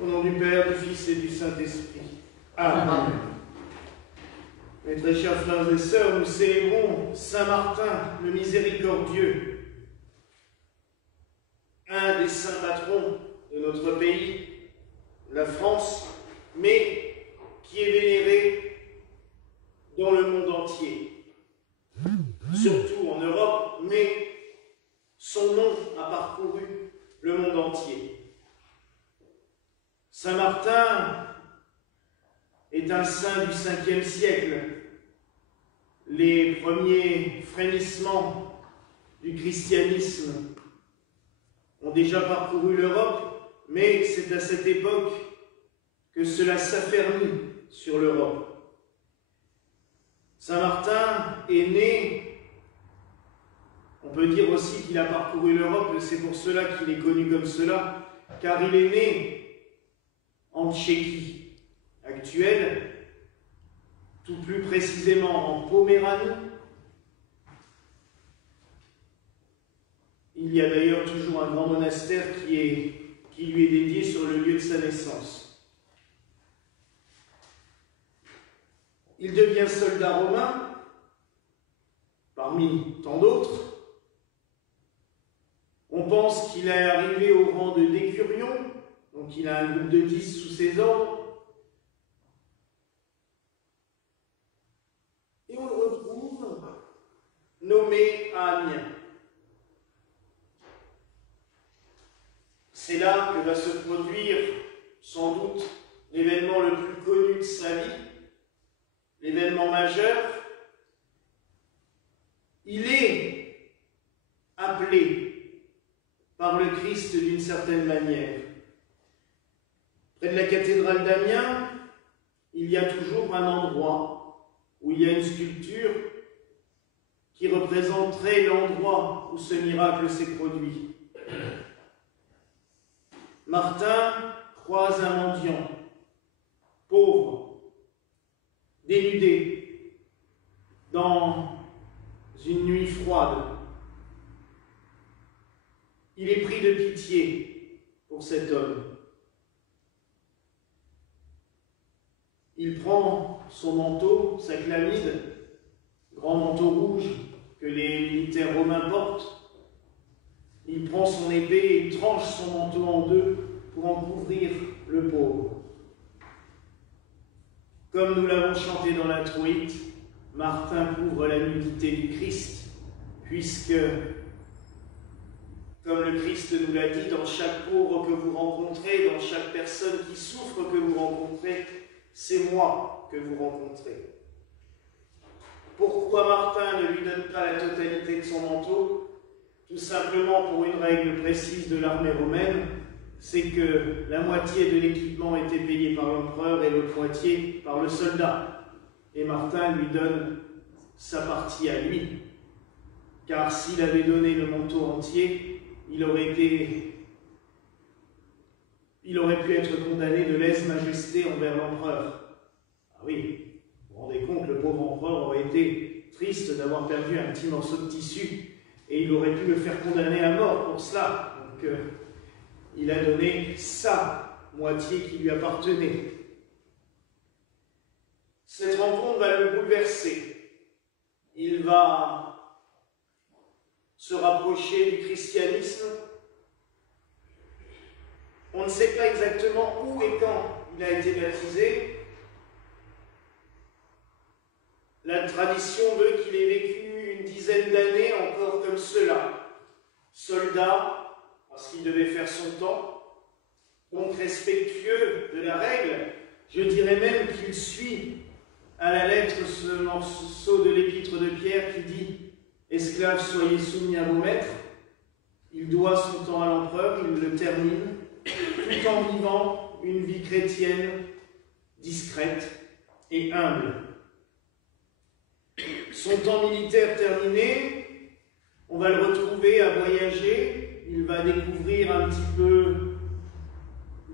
Au nom du Père, du Fils et du Saint-Esprit. Amen. Mes très chers frères et sœurs, nous célébrons Saint Martin, le miséricordieux, un des saints patrons de notre pays, la France, mais qui est vénéré dans le monde entier, surtout en Europe, mais son nom a parcouru le monde entier. Saint Martin est un saint du 5e siècle. Les premiers frémissements du christianisme ont déjà parcouru l'Europe, mais c'est à cette époque que cela s'affermit sur l'Europe. Saint Martin est né, on peut dire aussi qu'il a parcouru l'Europe, c'est pour cela qu'il est connu comme cela, car il est né en Tchéquie actuelle, tout plus précisément en Poméranie. Il y a d'ailleurs toujours un grand monastère qui lui est dédié sur le lieu de sa naissance. Il devient soldat romain, parmi tant d'autres. On pense qu'il est arrivé au rang de décurion, donc il a un groupe de 10 sous ses ordres. Et on le retrouve nommé à Amiens. C'est là que va se produire sans doute l'événement le plus connu de sa vie, l'événement majeur. Il est appelé par le Christ d'une certaine manière. Près de la cathédrale d'Amiens, il y a toujours un endroit où il y a une sculpture qui représenterait l'endroit où ce miracle s'est produit. Martin croise un mendiant, pauvre, dénudé, dans une nuit froide. Il est pris de pitié pour cet homme. Il prend son manteau, sa chlamyde, grand manteau rouge que les militaires romains portent. Il prend son épée et il tranche son manteau en deux pour en couvrir le pauvre. Comme nous l'avons chanté dans l'introïte, Martin couvre la nudité du Christ, puisque, comme le Christ nous l'a dit, dans chaque pauvre que vous rencontrez, dans chaque personne qui souffre que vous rencontrez, c'est moi que vous rencontrez. Pourquoi Martin ne lui donne pas la totalité de son manteau? Tout simplement pour une règle précise de l'armée romaine, c'est que la moitié de l'équipement était payé par l'empereur et l'autre moitié par le soldat. Et Martin lui donne sa partie à lui, car s'il avait donné le manteau entier, il aurait pu être condamné de lèse-majesté envers l'empereur. Ah oui, vous vous rendez compte, le pauvre empereur aurait été triste d'avoir perdu un petit morceau de tissu, et il aurait pu le faire condamner à mort pour cela. Donc, il a donné sa moitié qui lui appartenait. Cette rencontre va le bouleverser. Il va se rapprocher du christianisme. On ne sait pas exactement où et quand il a été baptisé. La tradition veut qu'il ait vécu une dizaine d'années encore comme cela. Soldat, parce qu'il devait faire son temps, donc respectueux de la règle. Je dirais même qu'il suit à la lettre ce morceau de l'épître de Pierre qui dit « Esclaves, soyez soumis à vos maîtres ». Il doit son temps à l'empereur, il le termine, tout en vivant une vie chrétienne discrète et humble. Son temps militaire terminé, on va le retrouver à voyager. Il va découvrir un petit peu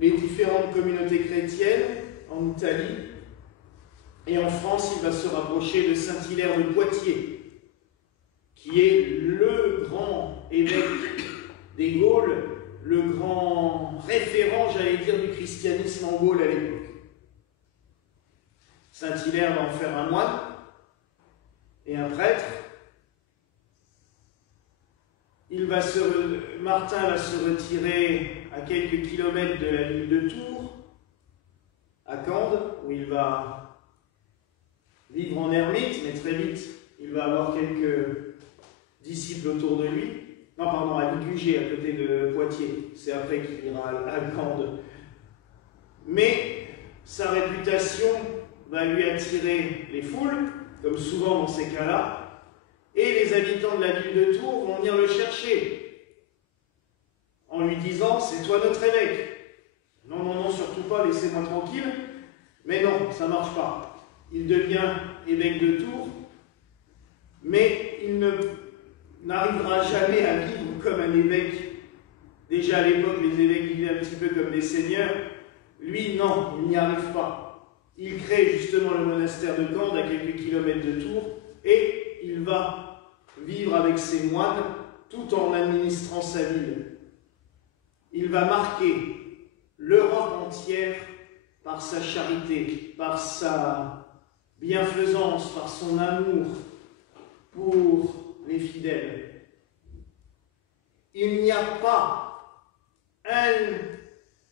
les différentes communautés chrétiennes en Italie. Et en France, il va se rapprocher de Saint-Hilaire de Poitiers, qui est le grand évêque des Gaules, le grand référent, j'allais dire, du christianisme en Gaule à l'époque. Saint-Hilaire va en faire un moine et un prêtre. Martin va se retirer à quelques kilomètres de la ville de Tours, à Cande, où il va vivre en ermite, mais très vite, il va avoir quelques disciples autour de lui. Non, pardon, à Ligugé, à côté de Poitiers. C'est après qu'il ira à Cande. Mais sa réputation va lui attirer les foules, comme souvent dans ces cas-là, et les habitants de la ville de Tours vont venir le chercher, en lui disant « c'est toi notre évêque ». Non, non, non, surtout pas, laissez-moi tranquille. Mais non, ça ne marche pas. Il devient évêque de Tours, mais il n'arrivera jamais à vivre comme un évêque. Déjà à l'époque, les évêques vivaient un petit peu comme des seigneurs. Lui, non, il n'y arrive pas. Il crée justement le monastère de Cande, à quelques kilomètres de Tours, et il va vivre avec ses moines tout en administrant sa ville. Il va marquer l'Europe entière par sa charité, par sa bienfaisance, par son amour pour les fidèles. Il n'y a pas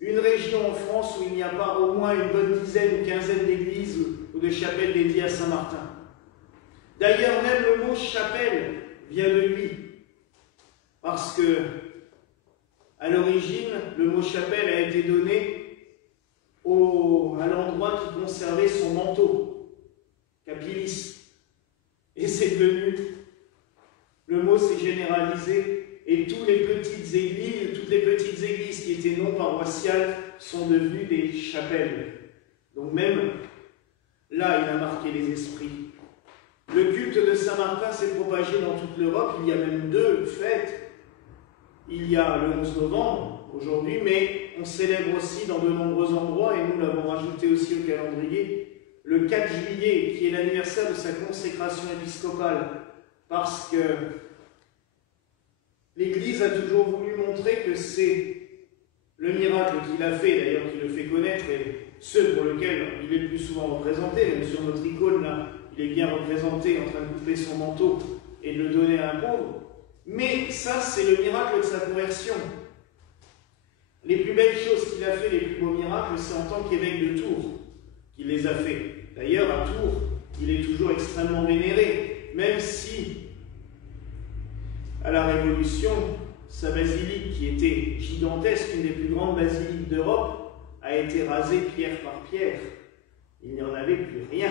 une région en France où il n'y a pas au moins une bonne dizaine ou quinzaine d'églises ou de chapelles dédiées à Saint-Martin. D'ailleurs, même le mot chapelle vient de lui, parce que, à l'origine, le mot chapelle a été donné à l'endroit qui conservait son manteau, Capilis. Et c'est devenu, le mot s'est généralisé, et toutes les petites églises qui étaient non paroissiales sont devenues des chapelles. Donc même là, il a marqué les esprits. Le culte de Saint-Martin s'est propagé dans toute l'Europe. Il y a même 2 fêtes. Il y a le 11 novembre, aujourd'hui, mais on célèbre aussi dans de nombreux endroits, et nous l'avons rajouté aussi au calendrier, le 4 juillet, qui est l'anniversaire de sa consécration épiscopale, parce que l'Église a toujours voulu montrer que c'est le miracle qu'il a fait, d'ailleurs qui le fait connaître, et ceux pour lesquels il est le plus souvent représenté, même sur notre icône là, il est bien représenté en train de couper son manteau et de le donner à un pauvre. Mais ça, c'est le miracle de sa conversion. Les plus belles choses qu'il a fait, les plus beaux miracles, c'est en tant qu'évêque de Tours qu'il les a fait. D'ailleurs, à Tours, il est toujours extrêmement vénéré, même si, à la Révolution, sa basilique, qui était gigantesque, une des plus grandes basiliques d'Europe, a été rasée pierre par pierre. Il n'y en avait plus rien.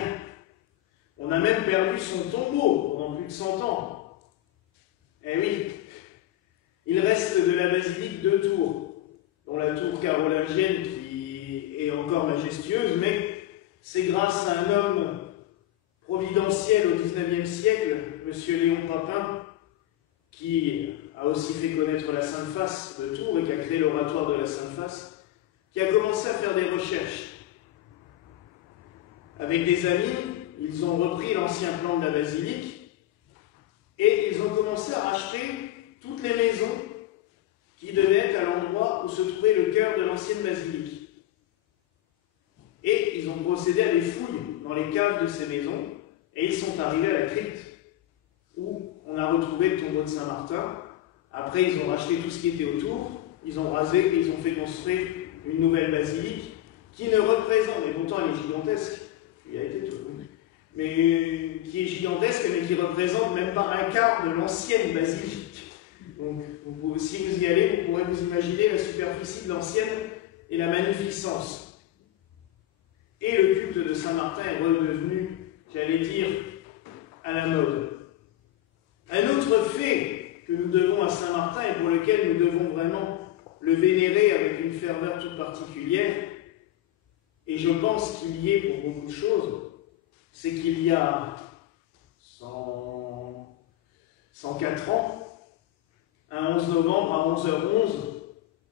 On a même perdu son tombeau pendant plus de 100 ans. Eh oui, il reste de la basilique 2 tours, dont la tour carolingienne qui est encore majestueuse, mais c'est grâce à un homme providentiel au XIXe siècle, M. Léon Papin, qui a aussi fait connaître la Sainte Face de Tours et qui a créé l'oratoire de la Sainte Face, qui a commencé à faire des recherches. Avec des amis, ils ont repris l'ancien plan de la basilique et ils ont commencé à racheter toutes les maisons qui devaient être à l'endroit où se trouvait le cœur de l'ancienne basilique. Et ils ont procédé à des fouilles dans les caves de ces maisons et ils sont arrivés à la crypte où on a retrouvé le tombeau de Saint-Martin. Après, ils ont racheté tout ce qui était autour, ils ont rasé et ils ont fait construire une nouvelle basilique qui ne représente, mais pourtant elle est gigantesque, il a été tout, mais qui est gigantesque, mais qui représente même pas un quart de l'ancienne basilique. Donc, si vous y allez, vous pourrez vous imaginer la superficie de l'ancienne et la magnificence. Et le culte de Saint-Martin est redevenu, j'allais dire, à la mode. Un autre fait que nous devons à Saint-Martin et pour lequel nous devons vraiment le vénérer avec une ferveur toute particulière, et je pense qu'il y est pour beaucoup de choses, c'est qu'il y a 104 ans, un 11 novembre à 11h11,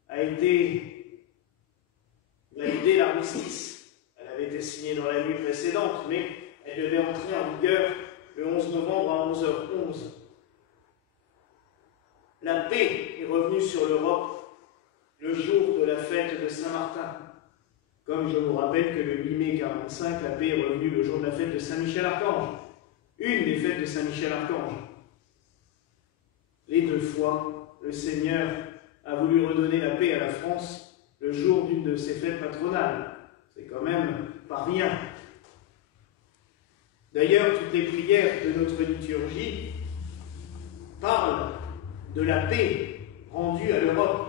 a été validée l'armistice. Elle avait été signée dans la nuit précédente, mais elle devait entrer en vigueur le 11 novembre à 11h11. La paix est revenue sur l'Europe le jour de la fête de Saint-Martin. Comme je vous rappelle que le 8 mai 1945, la paix est revenue le jour de la fête de Saint-Michel-Archange. Une des fêtes de Saint-Michel-Archange. Les deux fois, le Seigneur a voulu redonner la paix à la France le jour d'une de ses fêtes patronales. C'est quand même pas rien. D'ailleurs, toutes les prières de notre liturgie parlent de la paix rendue à l'Europe.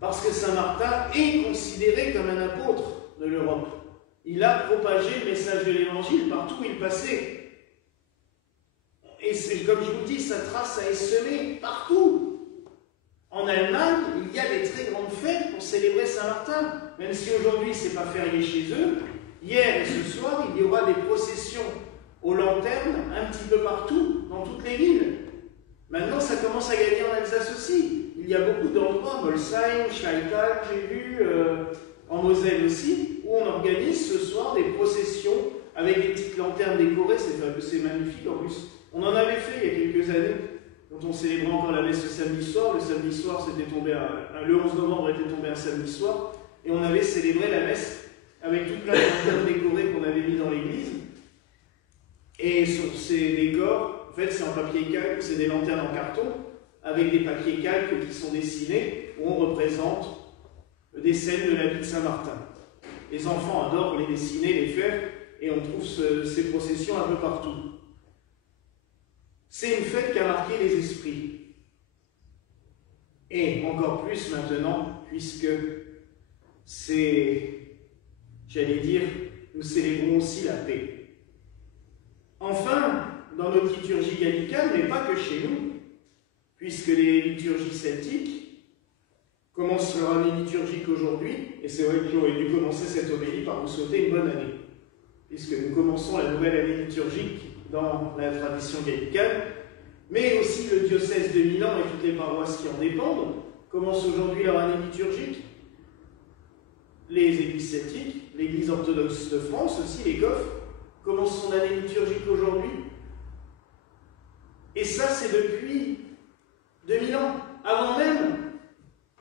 Parce que Saint Martin est considéré comme un apôtre de l'Europe. Il a propagé le message de l'Évangile partout où il passait. Et comme je vous dis, sa trace a essaimé partout. En Allemagne, il y a des très grandes fêtes pour célébrer Saint Martin. Même si aujourd'hui, ce n'est pas férié chez eux, hier et ce soir, il y aura des processions aux lanternes un petit peu partout, dans toutes les villes. Maintenant, ça commence à gagner en Alsace aussi. Il y a beaucoup d'endroits, Molsheim, Schleital, j'ai vu, en Moselle aussi, où on organise ce soir des processions avec des petites lanternes décorées. C'est magnifique en plus. On en avait fait il y a quelques années, quand on célébrait encore la messe le samedi soir. Le samedi soir, le 11 novembre était tombé un samedi soir, et on avait célébré la messe avec toute plein de lanternes décorées qu'on avait mis dans l'église. Et sur ces décors, en fait, c'est en papier calque, c'est des lanternes en carton, avec des papiers calques qui sont dessinés, où on représente des scènes de la vie de Saint-Martin. Les enfants adorent les dessiner, les faire, et on trouve ces processions un peu partout. C'est une fête qui a marqué les esprits. Et encore plus maintenant, puisque nous célébrons aussi la paix. Enfin, dans notre liturgie gallicane, mais pas que chez nous, puisque les liturgies celtiques commencent leur année liturgique aujourd'hui, et c'est vrai que j'aurais dû commencer cette homélie par vous souhaiter une bonne année, puisque nous commençons la nouvelle année liturgique dans la tradition gallicane, mais aussi le diocèse de Milan et toutes les paroisses qui en dépendent commencent aujourd'hui leur année liturgique. Les églises celtiques, l'Église orthodoxe de France aussi, les COF, commencent son année liturgique aujourd'hui. Et ça, c'est depuis 2000 ans. Avant même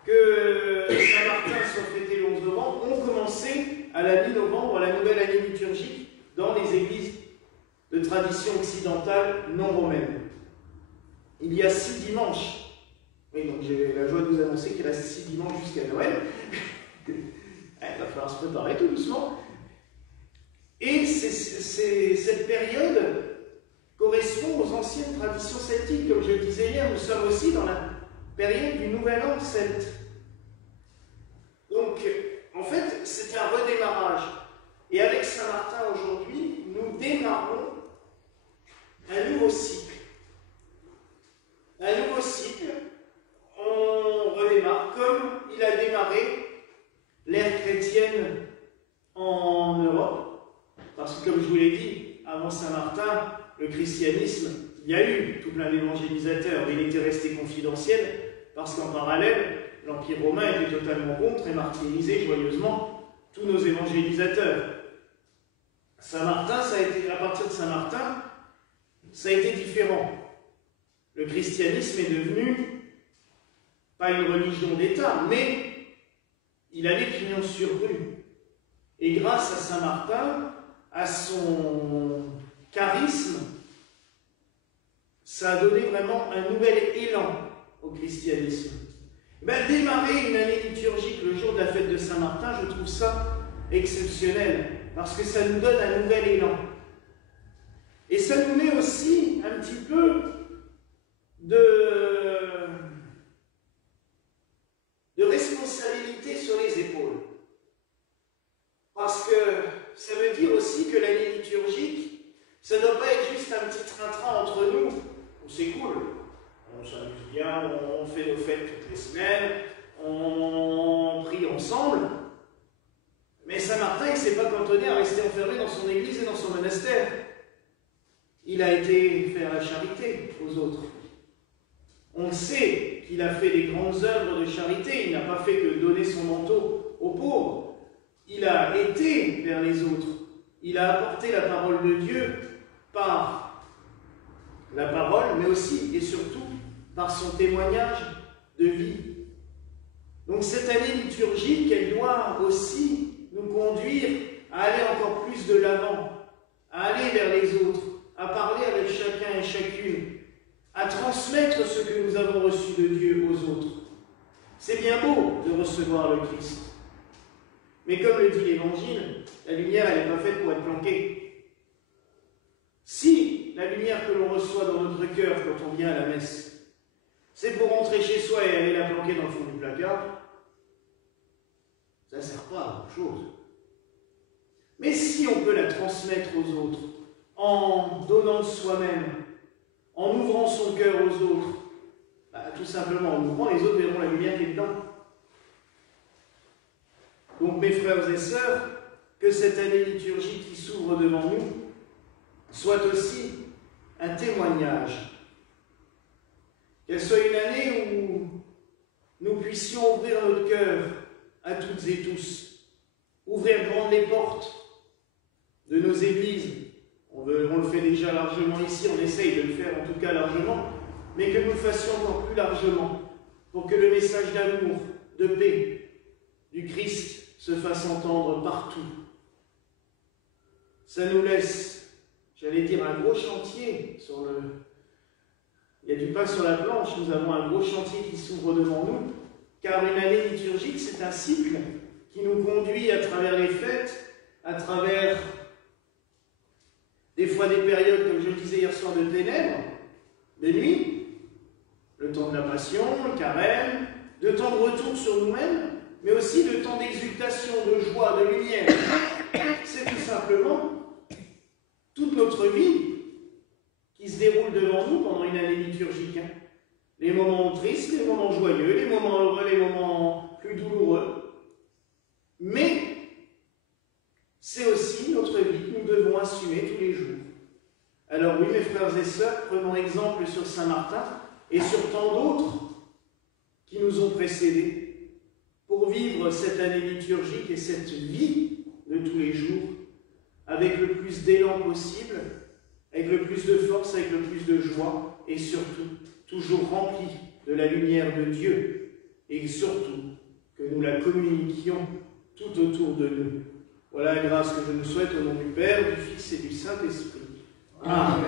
que Saint-Martin soit fêté le 11 novembre, on commençait à la mi-novembre la nouvelle année liturgique dans les églises de tradition occidentale non romaine. Il y a 6 dimanches. Oui, donc j'ai la joie de vous annoncer qu'il reste 6 dimanches jusqu'à Noël. Il va falloir se préparer tout doucement. Et cette période correspond aux anciennes traditions celtiques. Comme je le disais hier, nous sommes aussi dans la période du Nouvel An celte. Donc, en fait, c'est un redémarrage. Et avec Saint-Martin aujourd'hui, nous démarrons un nouveau cycle. Un nouveau cycle, on redémarre comme il a démarré l'ère chrétienne en Europe. Parce que, comme je vous l'ai dit, avant Saint-Martin, le christianisme, il y a eu tout plein d'évangélisateurs, mais il était resté confidentiel, parce qu'en parallèle, l'Empire romain était totalement contre et martyrisait joyeusement tous nos évangélisateurs. Saint-Martin, à partir de Saint-Martin, ça a été différent. Le christianisme est devenu, pas une religion d'État, mais il avait pignon sur rue. Et grâce à Saint-Martin, à son charisme, ça a donné vraiment un nouvel élan au christianisme. Démarrer une année liturgique le jour de la fête de Saint-Martin, je trouve ça exceptionnel, parce que ça nous donne un nouvel élan. Et ça nous met aussi un petit peu de responsabilité sur les épaules. Parce que ça veut dire aussi que l'année liturgique, ça ne doit pas être juste un petit train-train entre nous. C'est cool, on s'amuse bien, on fait nos fêtes toutes les semaines, on prie ensemble. Mais Saint-Martin, il ne s'est pas cantonné à rester enfermé dans son église et dans son monastère. Il a été faire la charité aux autres. On sait qu'il a fait des grandes œuvres de charité, il n'a pas fait que donner son manteau aux pauvres. Il a été vers les autres. Il a apporté la parole de Dieu par la parole, mais aussi et surtout par son témoignage de vie. Donc cette année liturgique, elle doit aussi nous conduire à aller encore plus de l'avant, à aller vers les autres, à parler avec chacun et chacune, à transmettre ce que nous avons reçu de Dieu aux autres. C'est bien beau de recevoir le Christ. Mais comme le dit l'Évangile, la lumière, elle n'est pas faite pour être planquée. Si la lumière que l'on reçoit dans notre cœur quand on vient à la messe, c'est pour rentrer chez soi et aller la planquer dans le fond du placard, ça ne sert pas à grand-chose. Mais si on peut la transmettre aux autres, en donnant de soi-même, en ouvrant son cœur aux autres, tout simplement en ouvrant, les autres verront la lumière qui est dedans. Donc mes frères et sœurs, que cette année liturgique qui s'ouvre devant nous soit aussi un témoignage. Qu'elle soit une année où nous puissions ouvrir notre cœur à toutes et tous, ouvrir grandes les portes de nos églises. On le fait déjà largement ici, on essaye de le faire en tout cas largement, mais que nous le fassions encore plus largement, pour que le message d'amour, de paix, du Christ se fasse entendre partout. Ça nous laisse, j'allais dire, un gros chantier sur le... Il y a du pain sur la planche, nous avons un gros chantier qui s'ouvre devant nous, car une année liturgique, c'est un cycle qui nous conduit à travers les fêtes, à travers des fois des périodes, comme je le disais hier soir, de ténèbres, de nuit, le temps de la passion, le carême, de temps de retour sur nous-mêmes, mais aussi de temps d'exultation, de joie, de lumière. C'est tout simplement toute notre vie qui se déroule devant nous pendant une année liturgique. Les moments tristes, les moments joyeux, les moments heureux, les moments plus douloureux. Mais c'est aussi notre vie que nous devons assumer tous les jours. Alors oui, mes frères et sœurs, prenons exemple sur Saint Martin et sur tant d'autres qui nous ont précédés pour vivre cette année liturgique et cette vie de tous les jours avec le plus d'élan possible, avec le plus de force, avec le plus de joie et surtout toujours rempli de la lumière de Dieu et surtout que nous la communiquions tout autour de nous. Voilà la grâce que je nous souhaite au nom du Père, du Fils et du Saint-Esprit. Amen.